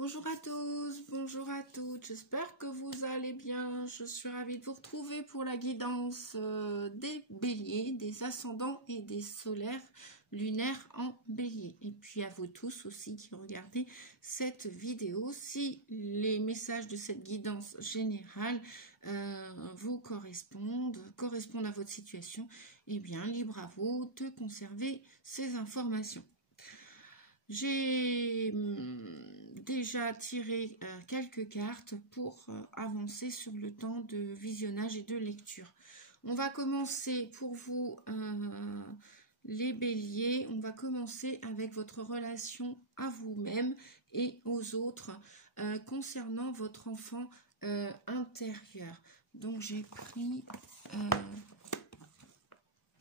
Bonjour à tous, bonjour à toutes, j'espère que vous allez bien. Je suis ravie de vous retrouver pour la guidance des béliers, des ascendants et des solaires lunaires en bélier. Et puis à vous tous aussi qui regardez cette vidéo, si les messages de cette guidance générale vous correspondent à votre situation, eh bien libre à vous de conserver ces informations. J'ai déjà tiré quelques cartes pour avancer sur le temps de visionnage et de lecture. On va commencer pour vous, les béliers, on va commencer avec votre relation à vous-même et aux autres concernant votre enfant intérieur. Donc j'ai pris...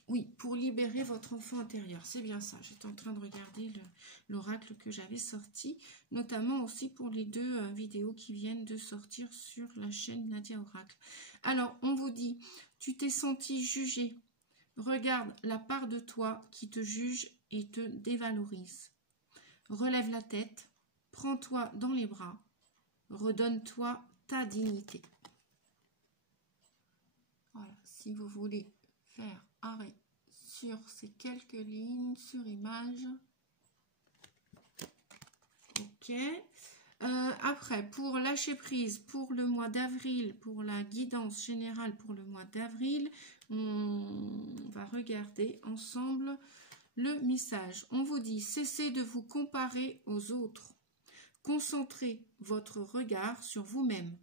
oui, pour libérer votre enfant intérieur, c'est bien ça. J'étais en train de regarder l'oracle que j'avais sorti, notamment aussi pour les deux vidéos qui viennent de sortir sur la chaîne Nadia Oracle. Alors, on vous dit, tu t'es senti jugé. Regarde la part de toi qui te juge et te dévalorise. Relève la tête, prends-toi dans les bras, redonne-toi ta dignité. Voilà, si vous voulez faire arrêt sur ces quelques lignes, sur image. Ok. Après, pour lâcher prise, pour le mois d'avril, pour la guidance générale pour le mois d'avril, on va regarder ensemble le message. On vous dit, cessez de vous comparer aux autres. Concentrez votre regard sur vous-même.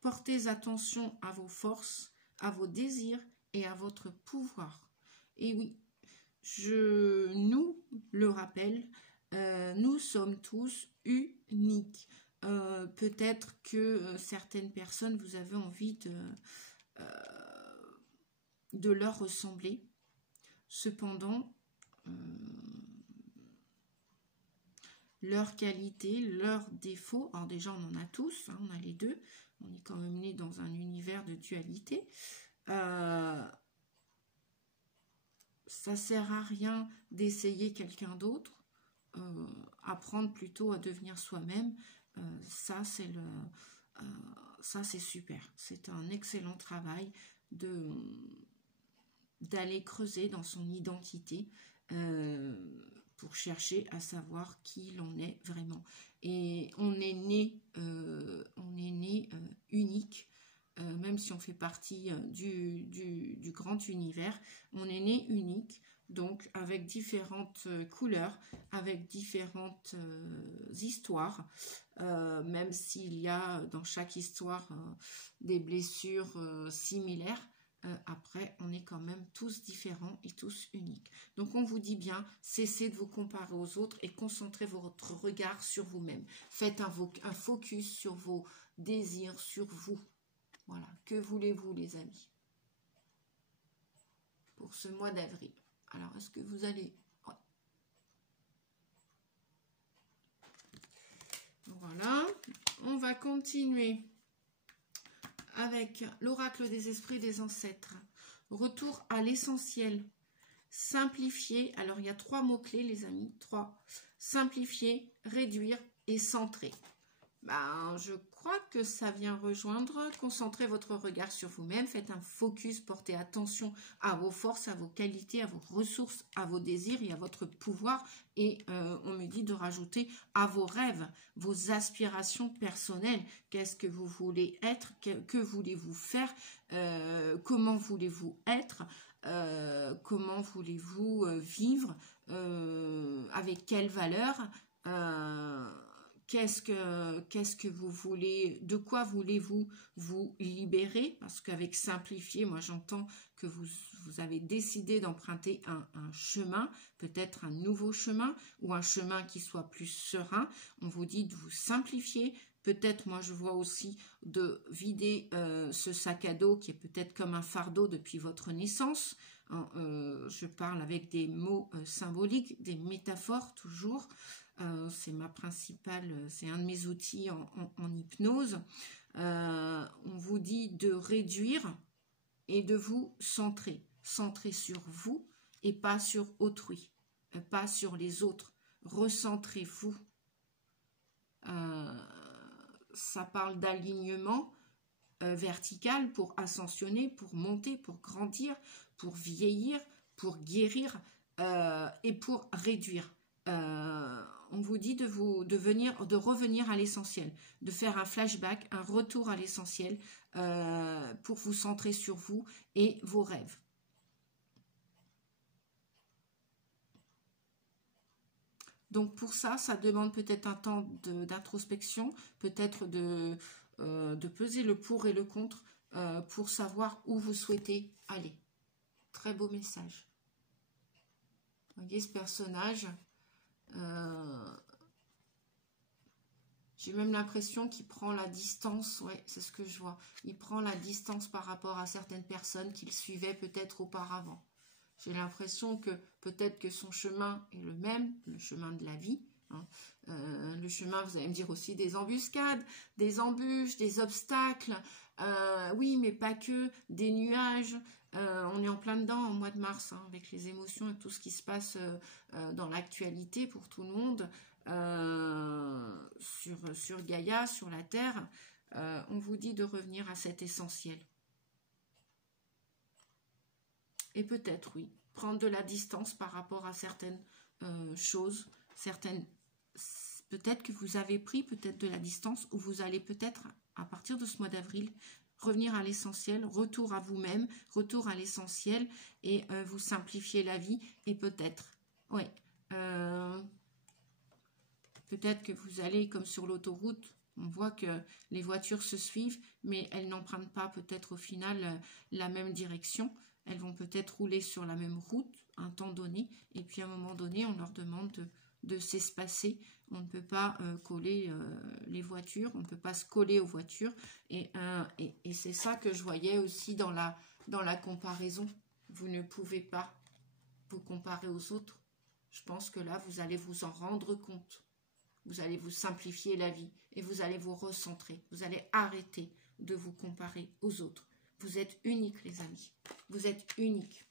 Portez attention à vos forces, à vos désirs et à votre pouvoir. Et oui, je nous le rappelle, nous sommes tous uniques. Peut-être que certaines personnes, vous avez envie de leur ressembler. Cependant, leurs qualités, leurs défauts, alors déjà on en a tous, hein, on a les deux, on est quand même né dans un univers de dualité. Ça sert à rien d'essayer quelqu'un d'autre, apprendre plutôt à devenir soi-même. Ça c'est super, c'est un excellent travail d'aller creuser dans son identité pour chercher à savoir qui l'on est vraiment. Et on est né unique. Même si on fait partie du grand univers, on est né unique, donc avec différentes couleurs, avec différentes histoires, même s'il y a dans chaque histoire des blessures similaires, après on est quand même tous différents et tous uniques. Donc on vous dit bien, cessez de vous comparer aux autres et concentrez votre regard sur vous-même. Faites un focus sur vos désirs, sur vous. Voilà, que voulez-vous les amis pour ce mois d'avril? Alors, est-ce que vous allez... Ouais. Voilà, on va continuer avec l'oracle des esprits des ancêtres. Retour à l'essentiel. Simplifier, alors il y a 3 mots-clés les amis, 3. Simplifier, réduire et centrer. Ben, je crois que ça vient rejoindre, concentrez votre regard sur vous-même, faites un focus, portez attention à vos forces, à vos qualités, à vos ressources, à vos désirs et à votre pouvoir. Et on me dit de rajouter à vos rêves, vos aspirations personnelles. Qu'est-ce que vous voulez être? Que voulez-vous faire? Comment voulez-vous être? Comment voulez-vous vivre? Avec quelle valeur? Qu'est-ce que vous voulez, de quoi voulez-vous vous libérer? Parce qu'avec simplifier, moi j'entends que vous avez décidé d'emprunter un chemin, peut-être un nouveau chemin, ou un chemin qui soit plus serein. On vous dit de vous simplifier. Peut-être, moi je vois aussi de vider ce sac à dos qui est peut-être comme un fardeau depuis votre naissance. Je parle avec des mots symboliques, des métaphores toujours. C'est ma principale, c'est un de mes outils en hypnose. On vous dit de réduire et de vous centrer. Centrer sur vous et pas sur autrui, pas sur les autres. Recentrez-vous. ça parle d'alignement vertical pour ascensionner, pour monter, pour grandir, pour vieillir, pour guérir et pour réduire. On vous dit de revenir à l'essentiel, de faire un flashback, un retour à l'essentiel pour vous centrer sur vous et vos rêves. Donc pour ça, ça demande peut-être un temps d'introspection, peut-être de peser le pour et le contre pour savoir où vous souhaitez aller. Très beau message. Vous voyez ce personnage, j'ai même l'impression qu'il prend la distance, ouais, c'est ce que je vois. Il prend la distance par rapport à certaines personnes qu'il suivait peut-être auparavant. J'ai l'impression que peut-être que son chemin est le même, le chemin de la vie. Hein. Le chemin, vous allez me dire aussi des embuscades, des embûches, des obstacles. Oui, mais pas que, des nuages. On est en plein dedans en mois de mars, hein, avec les émotions et tout ce qui se passe dans l'actualité pour tout le monde. Sur Gaïa, sur la Terre, on vous dit de revenir à cet essentiel. Et peut-être, oui, prendre de la distance par rapport à certaines choses, peut-être que vous avez pris peut-être de la distance, ou vous allez peut-être, à partir de ce mois d'avril, revenir à l'essentiel, retour à vous-même, retour à l'essentiel, et vous simplifier la vie, et peut-être, oui, peut-être que vous allez, comme sur l'autoroute, on voit que les voitures se suivent, mais elles n'empruntent pas peut-être au final la même direction. Elles vont peut-être rouler sur la même route un temps donné, et puis à un moment donné, on leur demande de s'espacer. On ne peut pas coller les voitures, on ne peut pas se coller aux voitures. Et c'est ça que je voyais aussi dans la comparaison. Vous ne pouvez pas vous comparer aux autres. Je pense que là, vous allez vous en rendre compte. Vous allez vous simplifier la vie et vous allez vous recentrer. Vous allez arrêter de vous comparer aux autres. Vous êtes uniques, les amis. Vous êtes uniques.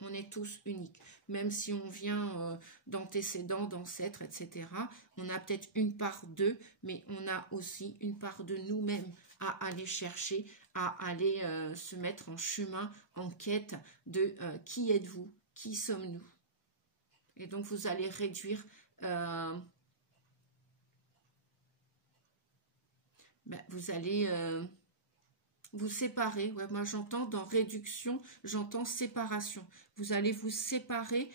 On est tous uniques. Même si on vient d'antécédents, d'ancêtres, etc., on a peut-être une part d'eux, mais on a aussi une part de nous-mêmes à aller chercher, à aller se mettre en chemin, en quête de qui êtes-vous, qui sommes-nous. Et donc, vous allez réduire... vous allez... vous séparer, ouais, moi j'entends dans réduction, j'entends séparation. Vous allez vous séparer,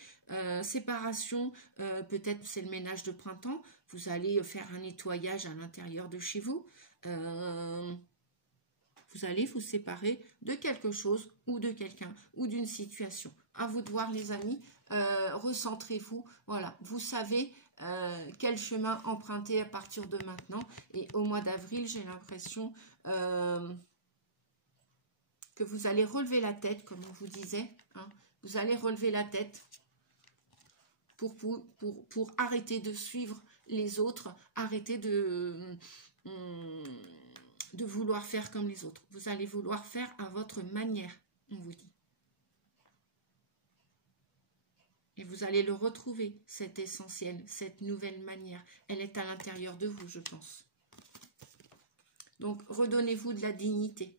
séparation, peut-être c'est le ménage de printemps, vous allez faire un nettoyage à l'intérieur de chez vous. Vous allez vous séparer de quelque chose ou de quelqu'un ou d'une situation. À vous de voir les amis, recentrez-vous, voilà, vous savez quel chemin emprunter à partir de maintenant. Et au mois d'avril, j'ai l'impression... que vous allez relever la tête, comme on vous disait. Hein. Vous allez relever la tête pour arrêter de suivre les autres, arrêter de vouloir faire comme les autres. Vous allez vouloir faire à votre manière, on vous dit. Et vous allez le retrouver, cet essentiel, cette nouvelle manière. Elle est à l'intérieur de vous, je pense. Donc, redonnez-vous de la dignité.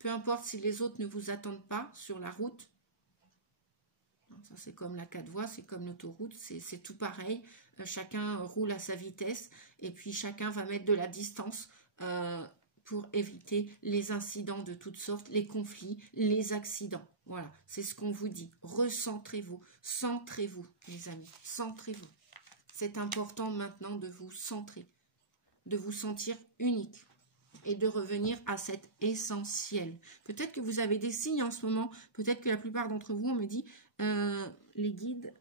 Peu importe si les autres ne vous attendent pas sur la route. Ça, c'est comme la 4 voies, c'est comme l'autoroute, c'est tout pareil. Chacun roule à sa vitesse et puis chacun va mettre de la distance pour éviter les incidents de toutes sortes, les conflits, les accidents. Voilà, c'est ce qu'on vous dit. Recentrez-vous, centrez-vous, les amis, centrez-vous. C'est important maintenant de vous centrer, de vous sentir unique. Et de revenir à cet essentiel. Peut-être que vous avez des signes en ce moment. Peut-être que la plupart d'entre vous, on me dit, les guides,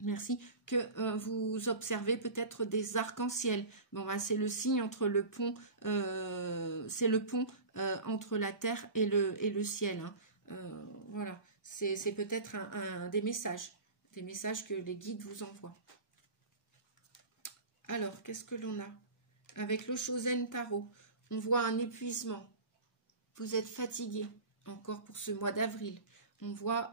merci, que vous observez peut-être des arcs-en-ciel. Bon, bah, c'est le signe entre le pont, c'est le pont entre la terre et le ciel. Hein. Voilà, c'est peut-être des messages que les guides vous envoient. Alors, qu'est-ce que l'on a ? Avec le Shosen Tarot, on voit un épuisement. Vous êtes fatigué, encore pour ce mois d'avril. On voit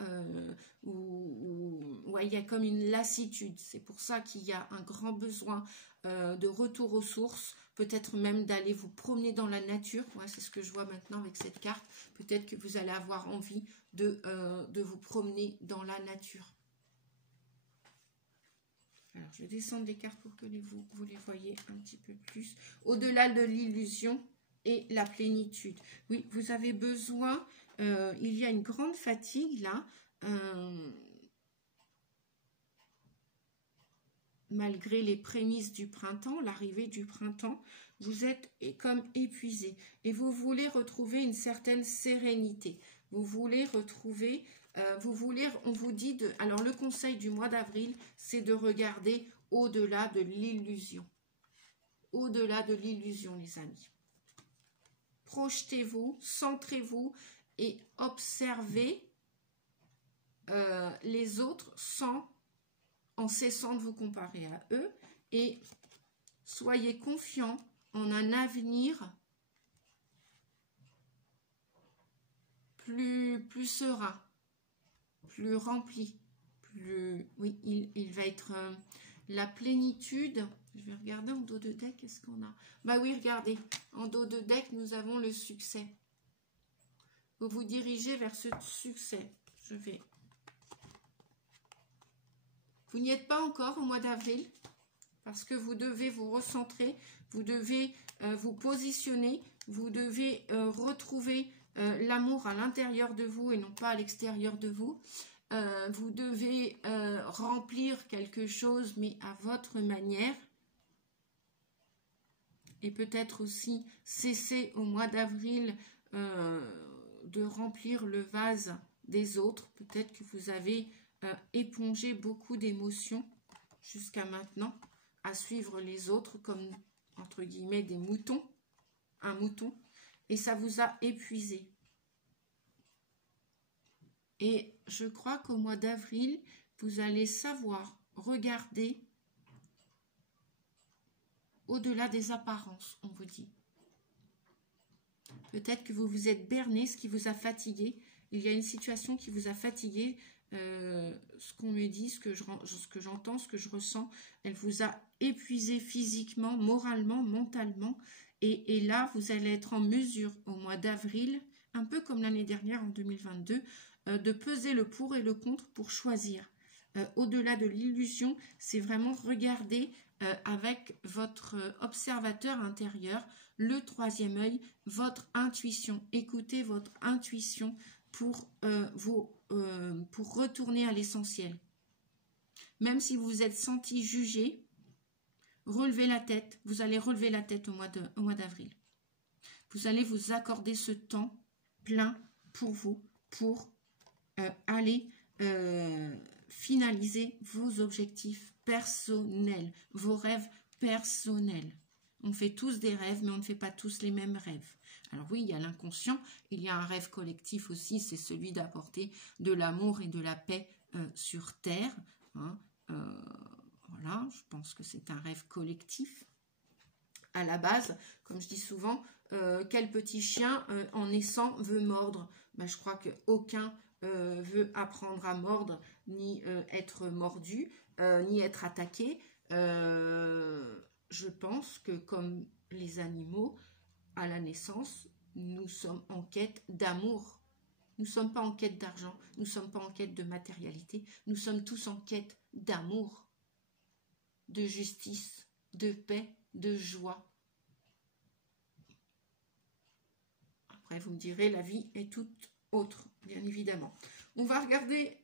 ouais, il y a comme une lassitude. C'est pour ça qu'il y a un grand besoin de retour aux sources. Peut-être même d'aller vous promener dans la nature. Ouais, c'est ce que je vois maintenant avec cette carte. Peut-être que vous allez avoir envie de vous promener dans la nature. Alors, je vais descendre les cartes pour que vous les voyez un petit peu plus. Au-delà de l'illusion et la plénitude. Oui, vous avez besoin, il y a une grande fatigue là. Malgré les prémices du printemps, l'arrivée du printemps, vous êtes comme épuisé. Et vous voulez retrouver une certaine sérénité. Vous voulez retrouver... on vous dit de... Alors, le conseil du mois d'avril, c'est de regarder au-delà de l'illusion. Au-delà de l'illusion, les amis. Projetez-vous, centrez-vous et observez les autres en cessant de vous comparer à eux. Et soyez confiants en un avenir plus serein, plus rempli, plus... Oui, il va être la plénitude. Je vais regarder en dos de deck, qu'est-ce qu'on a? Bah oui, regardez, en dos de deck, nous avons le succès. Vous vous dirigez vers ce succès. Je vais... Vous n'y êtes pas encore au mois d'avril, parce que vous devez vous recentrer, vous devez vous positionner, vous devez retrouver l'amour à l'intérieur de vous et non pas à l'extérieur de vous. Vous devez remplir quelque chose, mais à votre manière. Et peut-être aussi cesser au mois d'avril de remplir le vase des autres. Peut-être que vous avez épongé beaucoup d'émotions jusqu'à maintenant à suivre les autres comme, entre guillemets, des moutons. Un mouton. Et ça vous a épuisé. Et je crois qu'au mois d'avril, vous allez savoir regarder au-delà des apparences, on vous dit. Peut-être que vous vous êtes berné, ce qui vous a fatigué. Il y a une situation qui vous a fatigué. Ce qu'on me dit, ce que j'entends, ce que je ressens, elle vous a épuisé physiquement, moralement, mentalement. Et là, vous allez être en mesure, au mois d'avril, un peu comme l'année dernière, en 2022, de peser le pour et le contre pour choisir. Au-delà de l'illusion, c'est vraiment regarder avec votre observateur intérieur, le troisième œil, votre intuition. Écoutez votre intuition pour retourner à l'essentiel. Même si vous vous êtes senti jugé, relevez la tête. Vous allez relever la tête au mois d'avril. Vous allez vous accorder ce temps plein pour vous, pour aller finaliser vos objectifs personnels, vos rêves personnels. On fait tous des rêves, mais on ne fait pas tous les mêmes rêves. Alors oui, il y a l'inconscient, il y a un rêve collectif aussi, c'est celui d'apporter de l'amour et de la paix sur Terre. Hein. Voilà, je pense que c'est un rêve collectif. À la base, comme je dis souvent, quel petit chien en naissant veut mordre? Ben, je crois qu'aucun veut apprendre à mordre, ni être mordu, ni être attaqué. Je pense que comme les animaux, à la naissance, nous sommes en quête d'amour. Nous ne sommes pas en quête d'argent, nous ne sommes pas en quête de matérialité, nous sommes tous en quête d'amour, de justice, de paix, de joie. Après, vous me direz, la vie est toute autre, bien évidemment. On va regarder,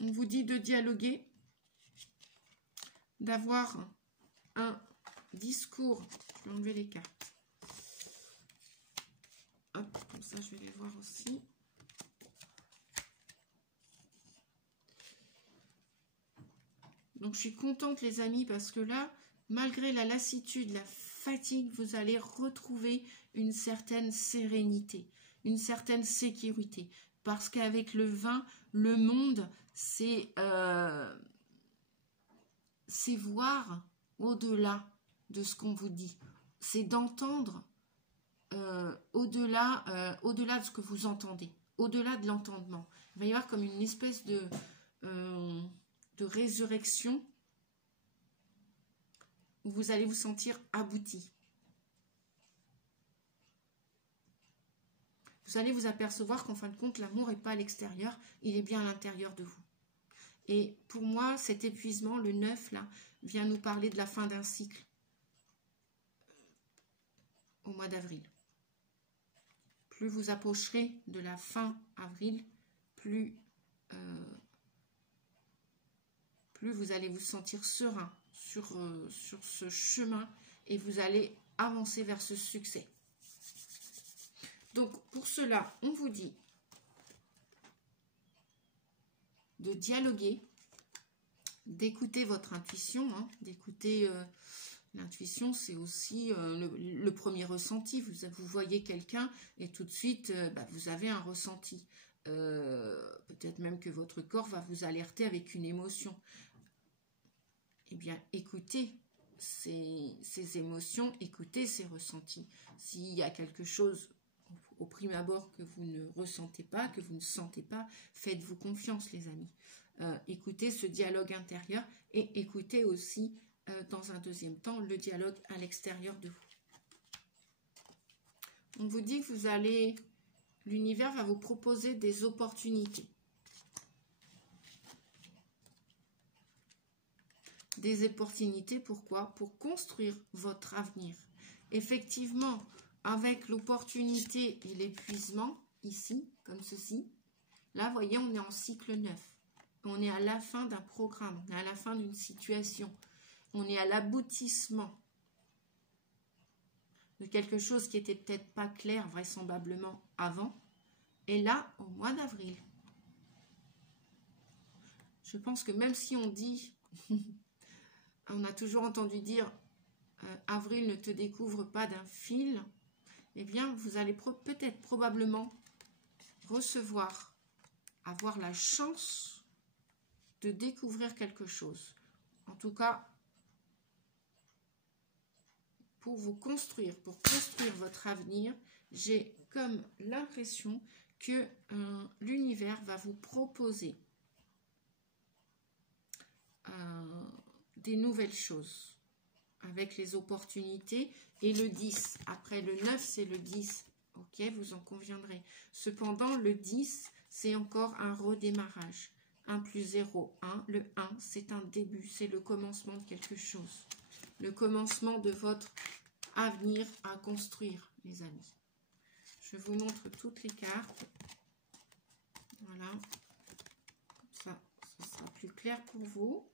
on vous dit de dialoguer, d'avoir un discours. Je vais enlever les cartes. Hop, comme ça, je vais les voir aussi. Donc, je suis contente, les amis, parce que là, malgré la lassitude, la fatigue, vous allez retrouver une certaine sérénité, une certaine sécurité. Parce qu'avec le vin, le monde, c'est voir au-delà de ce qu'on vous dit. C'est d'entendre au-delà de ce que vous entendez, au-delà de l'entendement. Il va y avoir comme une espèce de résurrection où vous allez vous sentir abouti. Vous allez vous apercevoir qu'en fin de compte, l'amour n'est pas à l'extérieur, il est bien à l'intérieur de vous. Et pour moi, cet épuisement, le 9, là, vient nous parler de la fin d'un cycle au mois d'avril. Plus vous approcherez de la fin avril, plus vous allez vous sentir serein sur ce chemin et vous allez avancer vers ce succès. Donc, pour cela, on vous dit de dialoguer, d'écouter votre intuition. Hein, d'écouter l'intuition, c'est aussi le premier ressenti. Vous voyez quelqu'un et tout de suite, vous avez un ressenti. Peut-être même que votre corps va vous alerter avec une émotion. Eh bien, écoutez ces émotions, écoutez ces ressentis. S'il y a quelque chose au prime abord que vous ne ressentez pas, que vous ne sentez pas, faites-vous confiance, les amis. Écoutez ce dialogue intérieur et écoutez aussi, dans un deuxième temps, le dialogue à l'extérieur de vous. On vous dit que l'univers va vous proposer des opportunités. Des opportunités, pourquoi? Pour construire votre avenir. Effectivement, avec l'opportunité et l'épuisement, ici, comme ceci, là, vous voyez, on est en cycle 9. On est à la fin d'un programme, on est à la fin d'une situation. On est à l'aboutissement de quelque chose qui était peut-être pas clair, vraisemblablement, avant. Et là, au mois d'avril, je pense que même si on dit, on a toujours entendu dire, avril ne te découvre pas d'un fil, eh bien, vous allez peut-être probablement recevoir, avoir la chance de découvrir quelque chose. En tout cas, pour construire votre avenir, j'ai comme l'impression que l'univers va vous proposer des nouvelles choses avec les opportunités. Et le 10, après le 9, c'est le 10. Ok, vous en conviendrez. Cependant, le 10, c'est encore un redémarrage. 1 plus 0, 1. Le 1, c'est un début, c'est le commencement de quelque chose. Le commencement de votre avenir à construire, les amis. Je vous montre toutes les cartes. Voilà. Ça sera plus clair pour vous.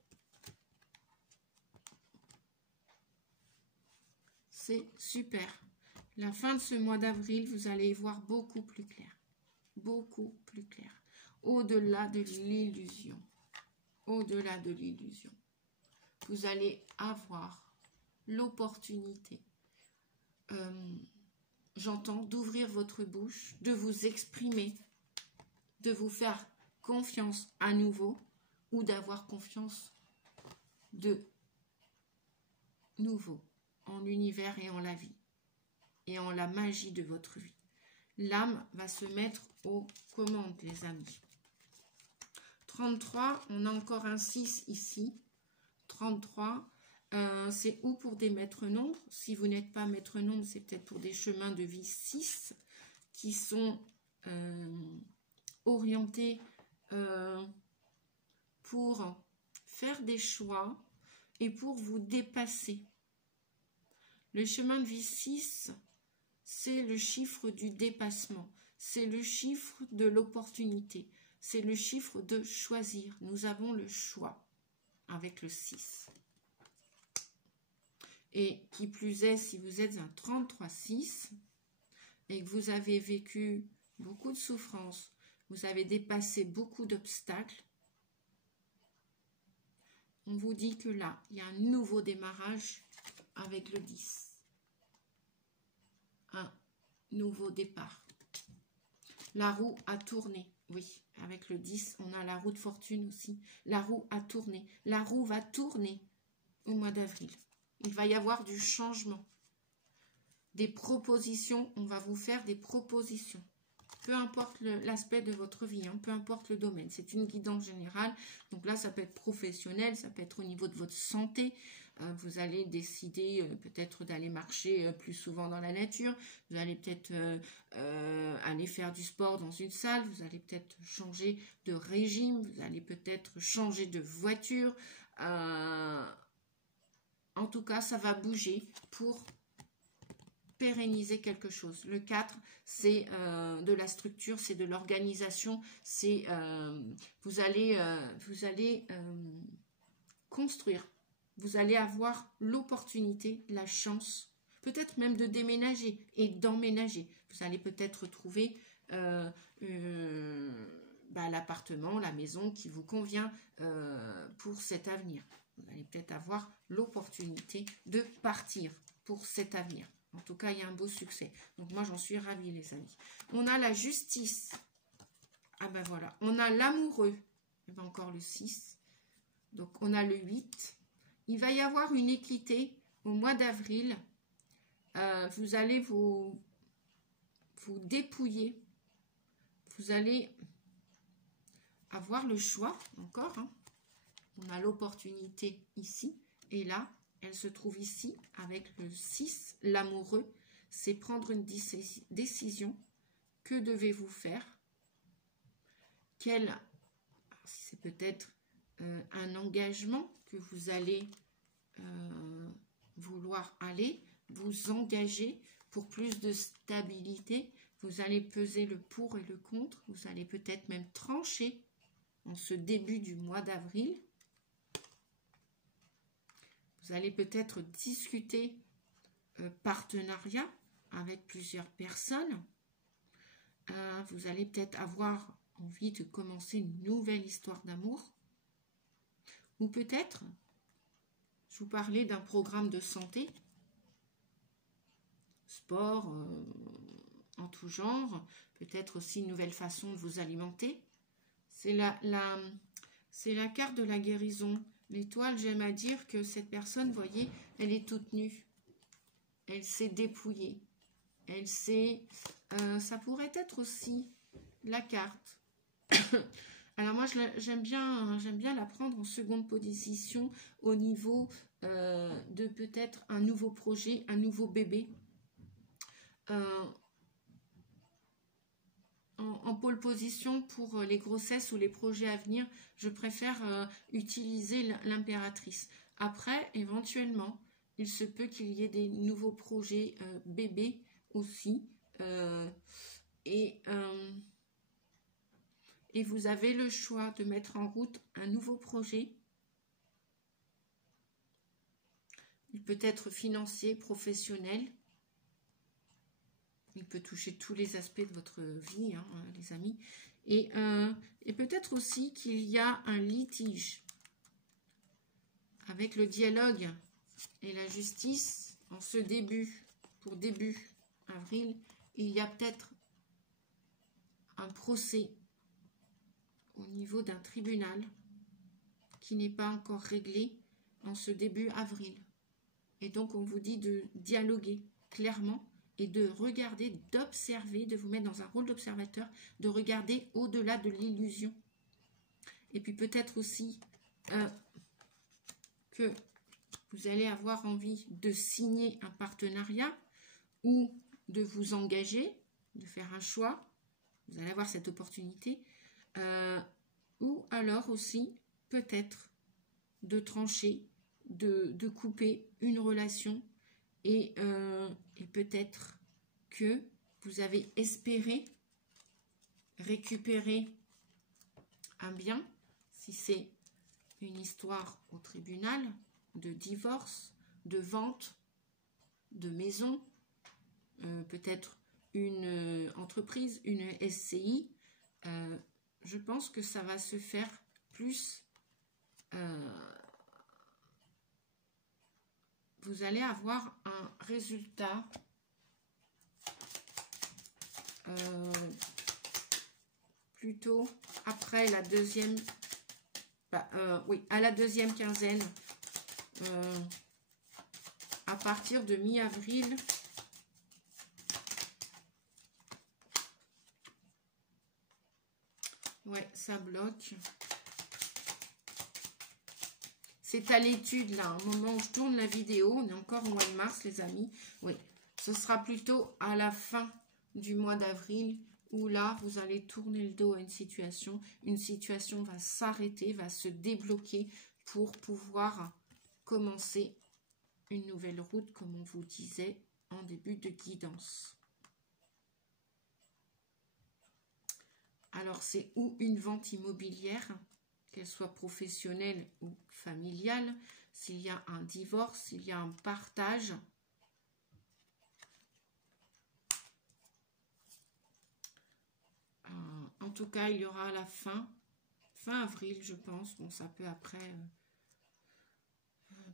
C'est super. La fin de ce mois d'avril, vous allez y voir beaucoup plus clair. Beaucoup plus clair. Au-delà de l'illusion. Au-delà de l'illusion. Vous allez avoir l'opportunité, j'entends, d'ouvrir votre bouche, de vous exprimer, de vous faire confiance à nouveau ou d'avoir confiance de nouveau en l'univers et en la vie et en la magie de votre vie. L'âme va se mettre aux commandes, les amis. 33, on a encore un 6 ici. 33, c'est ou pour des maîtres nombres. Si vous n'êtes pas maître nombre, c'est peut-être pour des chemins de vie 6 qui sont orientés pour faire des choix et pour vous dépasser. Le chemin de vie 6, c'est le chiffre du dépassement. C'est le chiffre de l'opportunité. C'est le chiffre de choisir. Nous avons le choix avec le 6. Et qui plus est, si vous êtes un 33-6 et que vous avez vécu beaucoup de souffrances, vous avez dépassé beaucoup d'obstacles, on vous dit que là, il y a un nouveau démarrage avec le 10. Un nouveau départ. La roue a tourné. Oui, avec le 10, on a la roue de fortune aussi. La roue a tourné. La roue va tourner au mois d'avril. Il va y avoir du changement. Des propositions, on va vous faire des propositions. peu importe l'aspect de votre vie, hein, peu importe le domaine. C'est une guidance générale. Donc là, ça peut être professionnel, ça peut être au niveau de votre santé. Vous allez décider peut-être d'aller marcher plus souvent dans la nature. Vous allez peut-être aller faire du sport dans une salle. Vous allez peut-être changer de régime. Vous allez peut-être changer de voiture. En tout cas, ça va bouger pour pérenniser quelque chose. Le 4, c'est de la structure, c'est de l'organisation, c'est vous allez construire, vous allez avoir l'opportunité, la chance, peut-être même de déménager et d'emménager. Vous allez peut-être trouver l'appartement, la maison qui vous convient pour cet avenir. Vous allez peut-être avoir l'opportunité de partir pour cet avenir. En tout cas, il y a un beau succès. Donc, moi, j'en suis ravie, les amis. On a la justice. Ah ben voilà. On a l'amoureux. Il y a encore le 6. Donc, on a le 8. Il va y avoir une équité au mois d'avril. Vous allez vous dépouiller. Vous allez avoir le choix, encore. Hein. On a l'opportunité ici et là. Elle se trouve ici avec le 6, l'amoureux. C'est prendre une décision. Que devez-vous faire? C'est peut-être un engagement que vous allez vouloir aller, vous engager pour plus de stabilité. Vous allez peser le pour et le contre. Vous allez peut-être même trancher en ce début du mois d'avril. Vous allez peut-être discuter partenariat avec plusieurs personnes. Vous allez peut-être avoir envie de commencer une nouvelle histoire d'amour. Ou peut-être, je vous parlais d'un programme de santé, sport en tout genre, peut-être aussi une nouvelle façon de vous alimenter. C'est la carte de la guérison. L'étoile, j'aime à dire que cette personne, vous voyez, elle est toute nue. Elle s'est dépouillée. Elle s'est... ça pourrait être aussi la carte. Alors moi, j'aime bien la prendre en seconde position au niveau de peut-être un nouveau projet, un nouveau bébé. En pole position pour les grossesses ou les projets à venir, je préfère utiliser l'impératrice. Après, éventuellement, il se peut qu'il y ait des nouveaux projets bébés aussi. Et vous avez le choix de mettre en route un nouveau projet. Il peut être financier, professionnel. Il peut toucher tous les aspects de votre vie, hein, les amis. Et peut-être aussi qu'il y a un litige avec le dialogue et la justice en ce début, pour début avril. Il y a peut-être un procès au niveau d'un tribunal qui n'est pas encore réglé en ce début avril. Et donc, on vous dit de dialoguer clairement et de regarder, d'observer, de vous mettre dans un rôle d'observateur, de regarder au-delà de l'illusion. Et puis peut-être aussi que vous allez avoir envie de signer un partenariat ou de vous engager, de faire un choix. Vous allez avoir cette opportunité. Ou alors aussi, peut-être, de trancher, de couper une relation. Et peut-être que vous avez espéré récupérer un bien, si c'est une histoire au tribunal, de divorce, de vente, de maison, peut-être une entreprise, une SCI. Je pense que ça va se faire plus... vous allez avoir un résultat plutôt après la deuxième, oui, à la deuxième quinzaine, à partir de mi-avril. ça bloque. C'est à l'étude, là, au moment où je tourne la vidéo. On est encore au mois de mars, les amis. Oui, ce sera plutôt à la fin du mois d'avril où là, vous allez tourner le dos à une situation. Une situation va s'arrêter, va se débloquer pour pouvoir commencer une nouvelle route, comme on vous disait en début de guidance. Alors, c'est ou une vente immobilière, qu'elle soit professionnelle ou familiale, s'il y a un divorce, s'il y a un partage. En tout cas, il y aura à la fin avril, je pense. Bon, ça peut après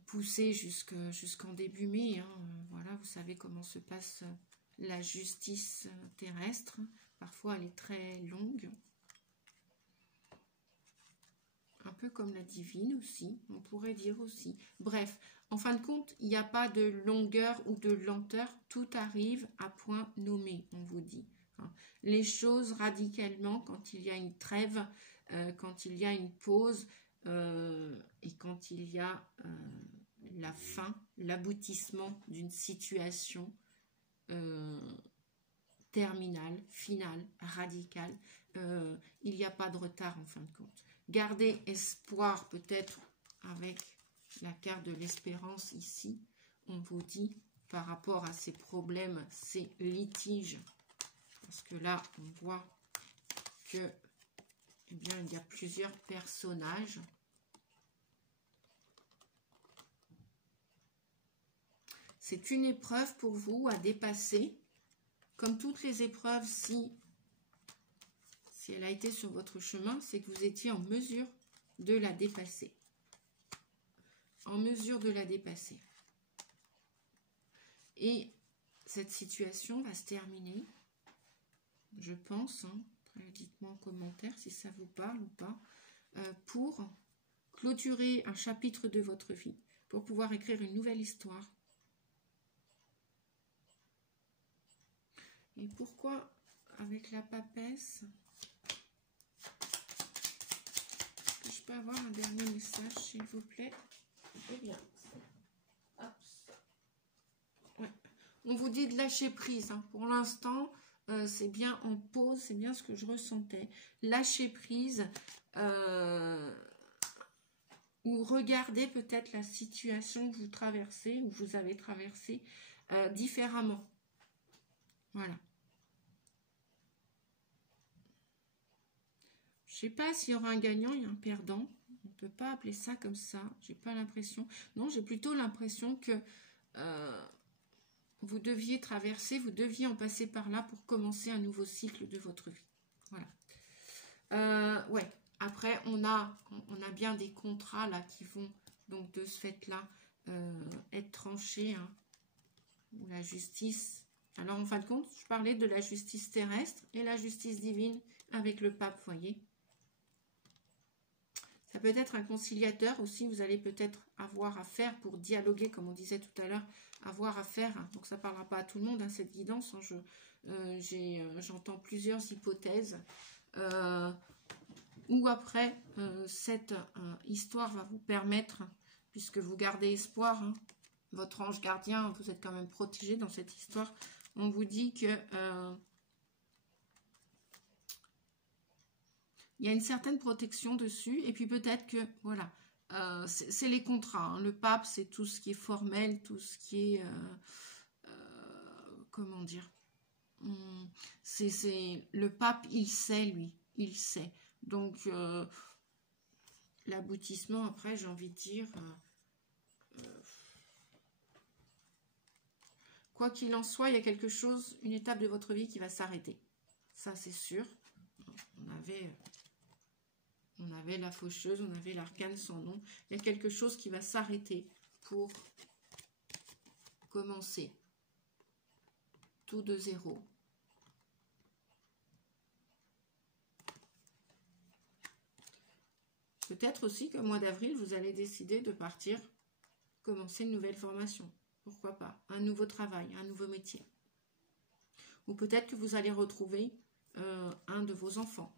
pousser jusqu'en début mai. Hein. Voilà, vous savez comment se passe la justice terrestre. Parfois, elle est très longue. Un peu comme la divine aussi, on pourrait dire aussi. Bref, en fin de compte, il n'y a pas de longueur ou de lenteur. Tout arrive à point nommé, on vous dit. Les choses radicalement, quand il y a une trêve, quand il y a une pause et quand il y a la fin, l'aboutissement d'une situation terminale, finale, radicale, il n'y a pas de retard en fin de compte. Gardez espoir peut-être avec la carte de l'espérance ici. On vous dit par rapport à ces problèmes, ces litiges. Parce que là, on voit que, eh bien, il y a plusieurs personnages. C'est une épreuve pour vous à dépasser. Comme toutes les épreuves, si elle a été sur votre chemin, c'est que vous étiez en mesure de la dépasser. En mesure de la dépasser. Et cette situation va se terminer, je pense, hein, dites-moi en commentaire si ça vous parle ou pas, pour clôturer un chapitre de votre vie, pour pouvoir écrire une nouvelle histoire. Et pourquoi avec la papesse? Je peux avoir un dernier message, s'il vous plaît? Eh bien, ouais. On vous dit de lâcher prise. Hein. Pour l'instant, c'est bien en pause, c'est bien ce que je ressentais. Lâcher prise ou regardez peut-être la situation que vous traversez ou vous avez traversée différemment. Voilà. Je ne sais pas s'il y aura un gagnant et un perdant. On ne peut pas appeler ça comme ça. J'ai pas l'impression. Non, j'ai plutôt l'impression que vous deviez traverser, vous deviez en passer par là pour commencer un nouveau cycle de votre vie. Voilà. Ouais. Après, on a bien des contrats là qui vont donc de ce fait-là être tranchés. Hein, ou la justice. Alors, en fin de compte, je parlais de la justice terrestre et la justice divine avec le pape, voyez. Ça peut être un conciliateur aussi, vous allez peut-être avoir à faire pour dialoguer, comme on disait tout à l'heure, avoir à faire. Hein, donc, ça ne parlera pas à tout le monde, hein, cette guidance. Hein, j'entends plusieurs hypothèses. Ou après, cette histoire va vous permettre, puisque vous gardez espoir, hein, votre ange gardien, vous êtes quand même protégé dans cette histoire. On vous dit que il y a une certaine protection dessus. Et puis peut-être que, voilà, c'est les contrats. Hein. Le pape, c'est tout ce qui est formel, tout ce qui est, comment dire, c'est le pape, il sait, lui, il sait. Donc, l'aboutissement, après, j'ai envie de dire... quoi qu'il en soit, il y a quelque chose, une étape de votre vie qui va s'arrêter. Ça, c'est sûr. On avait la faucheuse, on avait l'arcane sans nom. Il y a quelque chose qui va s'arrêter pour commencer tout de zéro. Peut-être aussi qu'au mois d'avril, vous allez décider de partir, commencer une nouvelle formation. Pourquoi pas? Un nouveau travail, un nouveau métier. Ou peut-être que vous allez retrouver un de vos enfants.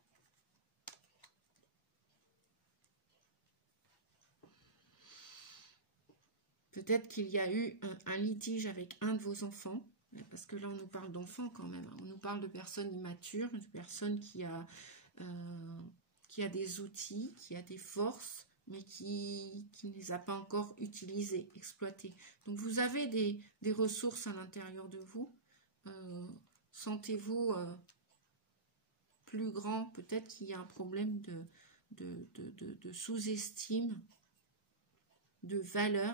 Peut-être qu'il y a eu un litige avec un de vos enfants, parce que là on nous parle d'enfants quand même, on nous parle de personnes immatures, de personnes qui a des outils, qui a des forces, mais qui ne les a pas encore utilisées, exploitées. Donc vous avez des ressources à l'intérieur de vous. Sentez-vous plus grand, peut-être qu'il y a un problème de sous-estime, de valeur.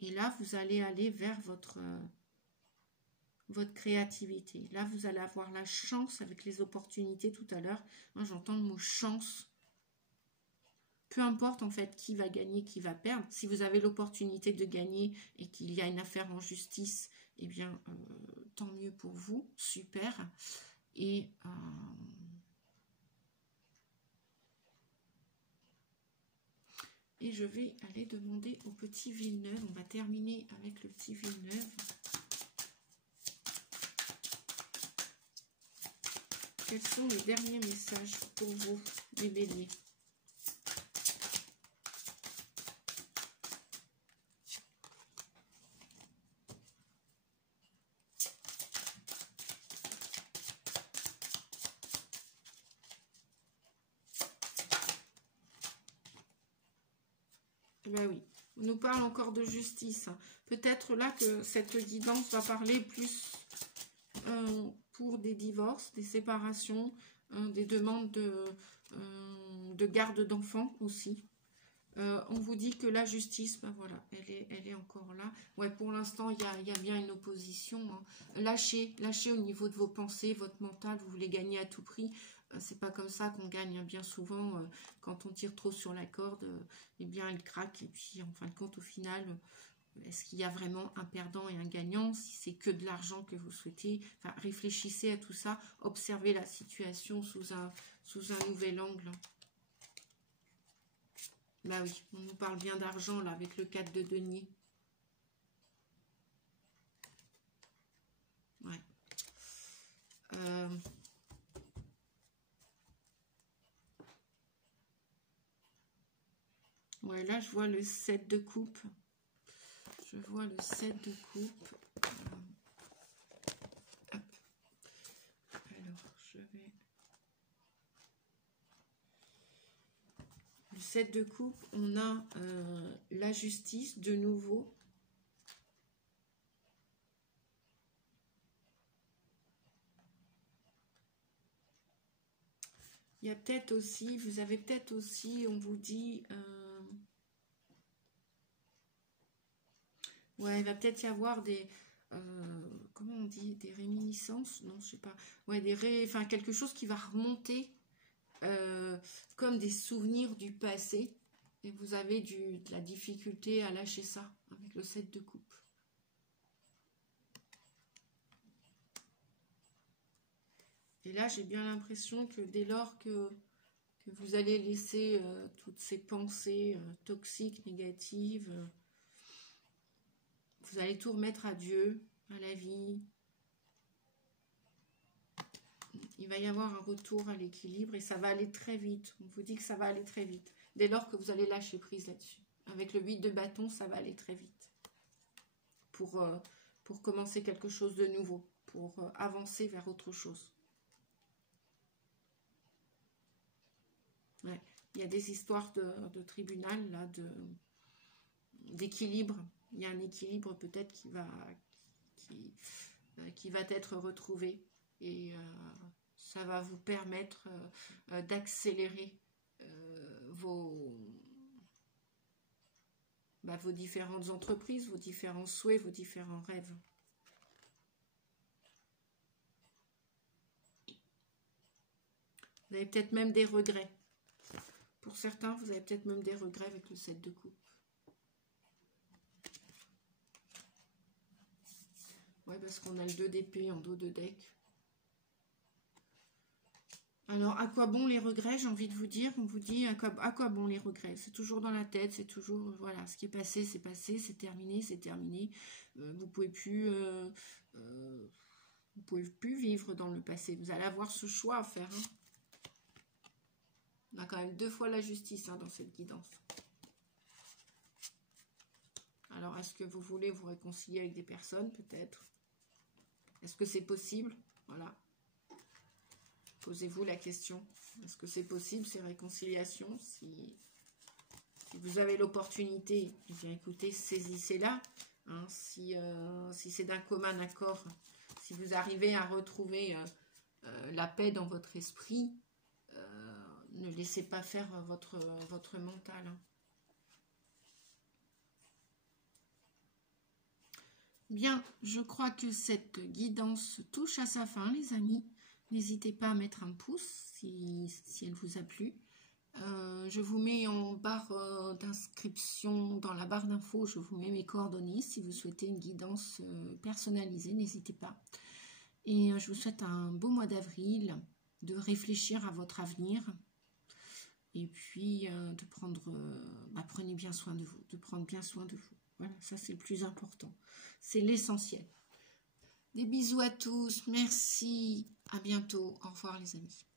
Et là, vous allez aller vers votre créativité. Là, vous allez avoir la chance avec les opportunités tout à l'heure. Moi, j'entends le mot chance. Peu importe en fait qui va gagner, qui va perdre. Si vous avez l'opportunité de gagner et qu'il y a une affaire en justice, eh bien, tant mieux pour vous. Super. Et je vais aller demander au petit Villeneuve. On va terminer avec le petit Villeneuve. Quels sont les derniers messages pour vous, les béliers? Ben oui, on nous parle encore de justice. Peut-être là que cette guidance va parler plus pour des divorces, des séparations, des demandes de garde d'enfants aussi. On vous dit que la justice, ben voilà, elle est encore là. Ouais, pour l'instant, il y a bien une opposition. Hein. Lâchez au niveau de vos pensées, votre mental, vous voulez gagner à tout prix. C'est pas comme ça qu'on gagne. Hein. Bien souvent, quand on tire trop sur la corde, eh bien, elle craque. Et puis, en fin de compte, au final, est-ce qu'il y a vraiment un perdant et un gagnant? Si c'est que de l'argent que vous souhaitez, enfin, réfléchissez à tout ça. Observez la situation sous un nouvel angle. Bah oui, on nous parle bien d'argent là avec le 4 de denier. Ouais. Ouais, là je vois le 7 de coupe. Je vois le 7 de coupe. Hop. Alors, je vais... Le 7 de coupe, on a la justice de nouveau. Il y a peut-être aussi, vous avez peut-être aussi, on vous dit... ouais, il va peut-être y avoir des... comment on dit? Des réminiscences? Non, je sais pas. Ouais, enfin, quelque chose qui va remonter comme des souvenirs du passé. Et vous avez de la difficulté à lâcher ça avec le 7 de coupe. Et là, j'ai bien l'impression que dès lors que vous allez laisser toutes ces pensées toxiques, négatives, vous allez tout remettre à Dieu, à la vie. Il va y avoir un retour à l'équilibre et ça va aller très vite. On vous dit que ça va aller très vite. Dès lors que vous allez lâcher prise là-dessus. Avec le 8 de bâton, ça va aller très vite. Pour commencer quelque chose de nouveau. Pour avancer vers autre chose. Ouais. Il y a des histoires de tribunal, là, d'équilibre. Il y a un équilibre peut-être qui va être retrouvé. Et ça va vous permettre d'accélérer vos différentes entreprises, vos différents souhaits, vos différents rêves. Vous avez peut-être même des regrets. Pour certains, vous avez peut-être même des regrets avec le 7 de coupe. Ouais, parce qu'on a le 2 d'épée en dos de deck. Alors, à quoi bon les regrets, j'ai envie de vous dire. On vous dit, à quoi bon les regrets? C'est toujours dans la tête, c'est toujours, voilà, ce qui est passé, c'est terminé, c'est terminé. Vous pouvez plus vivre dans le passé. Vous allez avoir ce choix à faire. Hein. On a quand même 2 fois la justice dans cette guidance. est-ce que vous voulez vous réconcilier avec des personnes, peut-être? Est-ce que c'est possible? Voilà. Posez-vous la question. Est-ce que c'est possible, ces réconciliations? Si vous avez l'opportunité, eh bien écoutez, saisissez-la. Hein, si c'est d'un commun accord, si vous arrivez à retrouver la paix dans votre esprit, ne laissez pas faire votre mental. Hein. Bien, je crois que cette guidance touche à sa fin, les amis. N'hésitez pas à mettre un pouce si elle vous a plu. Je vous mets en barre d'inscription, dans la barre d'infos, je vous mets mes coordonnées. Si vous souhaitez une guidance personnalisée, n'hésitez pas. Et je vous souhaite un beau mois d'avril, de réfléchir à votre avenir. Et puis, de prendre, prenez bien soin de vous, de prendre bien soin de vous. Voilà, ça c'est le plus important. C'est l'essentiel. Des bisous à tous, merci, à bientôt, au revoir les amis.